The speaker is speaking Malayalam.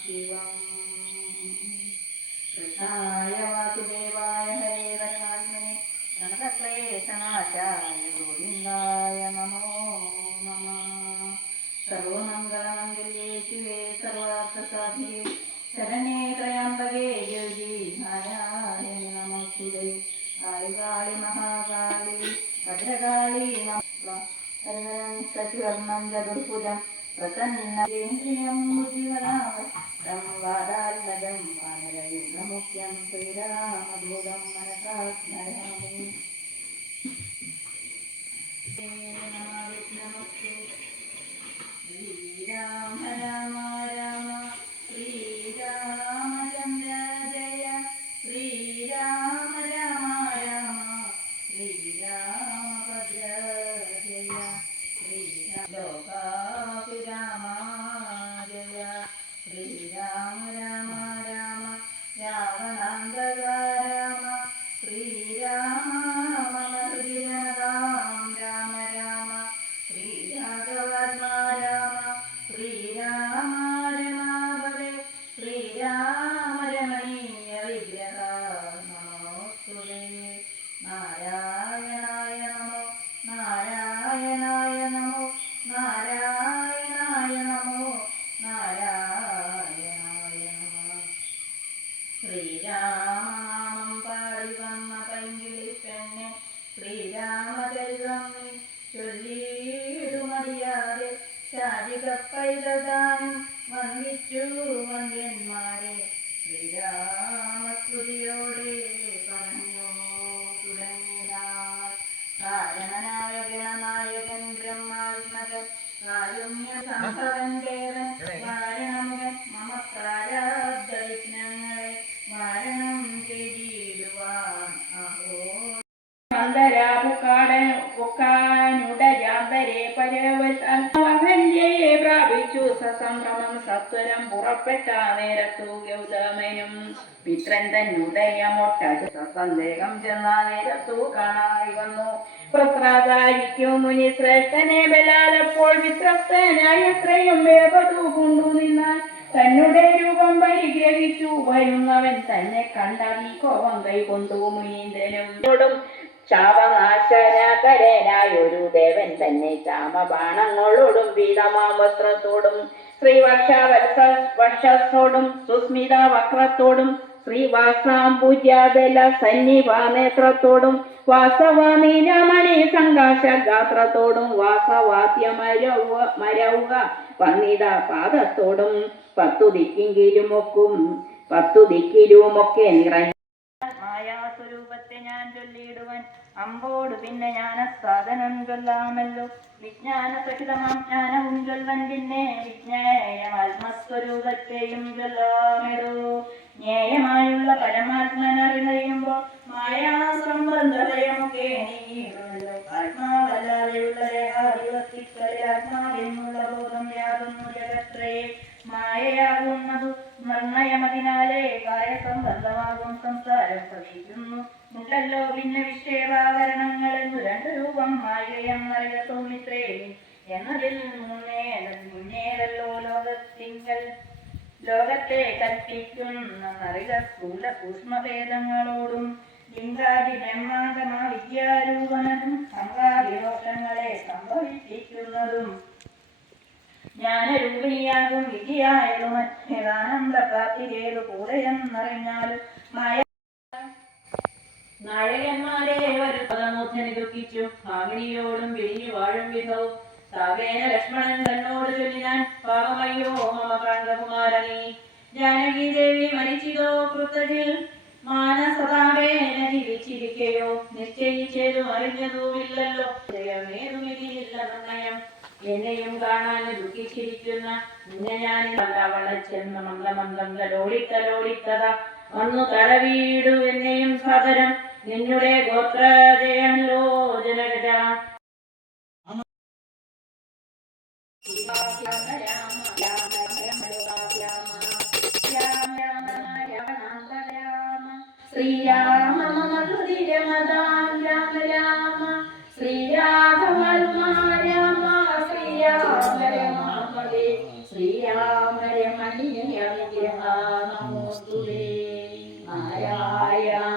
ശിവം കൃഷ്ണായ വാസുദേവായ ഹരേ പരമാത്മനെ പ്രണതക്ലേശനാശായ ഗോവിന്ദായ നമോ നമഃ. സർവമംഗളമംഗല്യേ ശിവേ സർവാർത്ഥസാധികേ ശരണ്യേ ത്രയംബകേ ദേവി നാരായണി നമോസ്തുതേ. കാളികാളി മഹാകാളി ഭദ്രകാളി നമഃ. സചിവർണം ചതുർഭുജം പ്രസന്നേന്ദ്രിയം ബുദ്ധിവരാമം വാദാത്മജം വാനരയുഗമുഖ്യം ശ്രീരാമദൂതം മനസാ സ്മരാമി. ശ്രീരാമ രാമ രാമ ശ്രീരാമചന്ദ്ര ജയ ശ്രീരാമ രാമ രാമ ശ്രീരാമഭദ്ര ജയ ലോകാഭിരാമ ജയ ശ്രീരാമ രാമ രാമ രാവണാന്തക രാമ ശ്രീരാമ മമ ഹൃദിരമതാം രാമ രാമ ശ്രീരാഘവാത്മാ രാമ ശ്രീരാമ രമാപദേ ശ്രീരാമ രമണീയ വിഗ്രഹ നമോസ്തുതേ. നാരായണായ നമോ നാരായണായ നമോ നാരായണായ നമോ നാരായണായ നമഃ. ശ്രീരാമനാമം പാടി വന്ന പൈങ്കിളിപ്പെണ്ണെ ശ്രീരാമചരിതം നീ ചൊല്ലിയിടുമടിയാതെ ശാരികപ്പൈതദാനം വന്ദിച്ചു വന്ദ്യന്മാരെ ശ്രീരാമസ്തുതിയോടെ പറഞ്ഞു തുടങ്ങിനാൾ. കാരണനായ ഗണനായകൻ ബ്രഹ്മാത്മകൻ കാരുണ്യ സംഭവൻ ദേവൻ വാരണമുഖൻ മമ പ്രാരാബ്ധ വിഘ്നങ്ങളെ വാരണം ചെയ്തിടുവാൻ അഹോ. പൊക്കാനുടജാന്തരെ പരവശയെ പ്രാപിച്ചു സസംഭ്രമം സത്വരം പുറപ്പെട്ട നേരത്തു ഗൗതമനും മിത്രൻ തന്നുദയമൊട്ടു സസന്ദേഹം ചെന്ന നേരത്തു കാണായി വന്നു. പ്രത്രാതാരിക്കും മുനി ശ്രേഷ്ഠനെ ബലാലപ്പോൾ വിത്രസ്തനായി എത്രയും വേപതു കൊണ്ടു നിന്നാൽ തന്നെ രൂപം പരിഗ്രഹിച്ചു വരുന്നവൻ തന്നെ കണ്ടീ കോപം കൈകൊണ്ടു മുനീന്ദ്രനും ശാപനാശനകരനായൊരു ദേവൻ തന്നെ ചാമബാണങ്ങളോടും പീതമാം വസ്ത്രത്തോടും ശ്രീവർഷത്തോടും സുസ്മിത വക്രത്തോടും ശ്രീവാസാംബുജാബല സന്നിഭാനേത്രത്തോടും വാസവാമീനമണി സംഘാശഗാത്രത്തോടും വാസവാദ്യമരൗക വന്നിത പാദത്തോടും പത്തു ദിക്കിലുമൊക്കെ നിറഞ്ഞ മായാസ്വരൂപത്തെ ഞാൻ ചൊല്ലിയിടുവൻ അമ്പോട് പിന്നെ ജ്ഞാനസാധനം ചൊല്ലാമല്ലോ. വിജ്ഞാന സഹിതമാം ജ്ഞാനവും ചൊല്ലൻ പിന്നെ വിജ്ഞേയമാത്മസ്വരൂപത്തെയും ചൊല്ലാമിടൂ. ജ്ഞേയമായുള്ള പരമാത്മനറിയുമ്പോൾ മായാസംബന്ധതയുമൊക്കെ നീങ്ങുമല്ലോ. ആത്മാവല്ലാതെയുള്ള ദേഹാധിപത്യങ്ങളിൽ ആത്മാവെന്നുള്ള ബോധം യാതൊന്നു ജഗത്രയെ മായയാകുന്നതു നിർണയമതിനാലേ കായസംബന്ധമാകും സംസാരം ഭവിക്കുന്നു. ഉണ്ടല്ലോ പിന്നെ വിഷയവാകരണങ്ങളെന്നു രണ്ടു രൂപം മായയെന്നറിയ സൗമിത്രേ എന്നതിൽ മുന്നേതല്ലോ ലോകത്തെ കൽപ്പിക്കുന്നറിയ സ്ഥൂല സൂക്ഷ്മഭേദങ്ങളോടും ലിംഗാദി ബ്രഹ്മാണ്ടമാ വിദ്യാരൂപണതും സംഘാതിദോഷങ്ങളെ സംഭവിപ്പിക്കുന്നതും ജ്ഞാനരൂപിണിയാകും വിധിയായതു മറ്റേതാനന്ദ പ്രാപ്തിയേതു കൂടെയെന്നറിഞ്ഞാലും നായകന്മാരെ ഒരു പദമൂർധനെ ദുഃഖിച്ചു ഭാഗിനിയോടും പിരിഞ്ഞു വാഴും വിധവും സാവേന ലക്ഷ്മണൻ തന്നോട് ചൊല്ലിനാൻ പാവമയ്യോ മമ പ്രാന്തകുമാരണി ജാനകി ദേവി മരിച്ചിതോ കൃതജിൽ മാനസതാവേന ജീവിച്ചിരിക്കയോ നിശ്ചയിച്ചതും അറിഞ്ഞതുമില്ലല്ലോ ദയമേതുമിതിയില്ല നിർണയം എന്നെയും കാണാൻ ദുഃഖിച്ചിരിക്കുന്ന നിന്നെ ഞാൻ വളച്ചെന്ന് മന്ദമന്ദം തലോടിത്തലോടിത്തത ഒന്നു തടവീടു എന്നെയും സാദരം നിന്നുടെ ഗോത്രജയല്ലോ ജനകജ. ശ്രീരാമ മമ ഹൃദി രമതാം രാമ രാമ ശ്രീരാഘവ രാമ ശ്രീരാമ രമാപദേ ശ്രീ വിഗ്രഹ നമോസ്തുതേ നാരായണ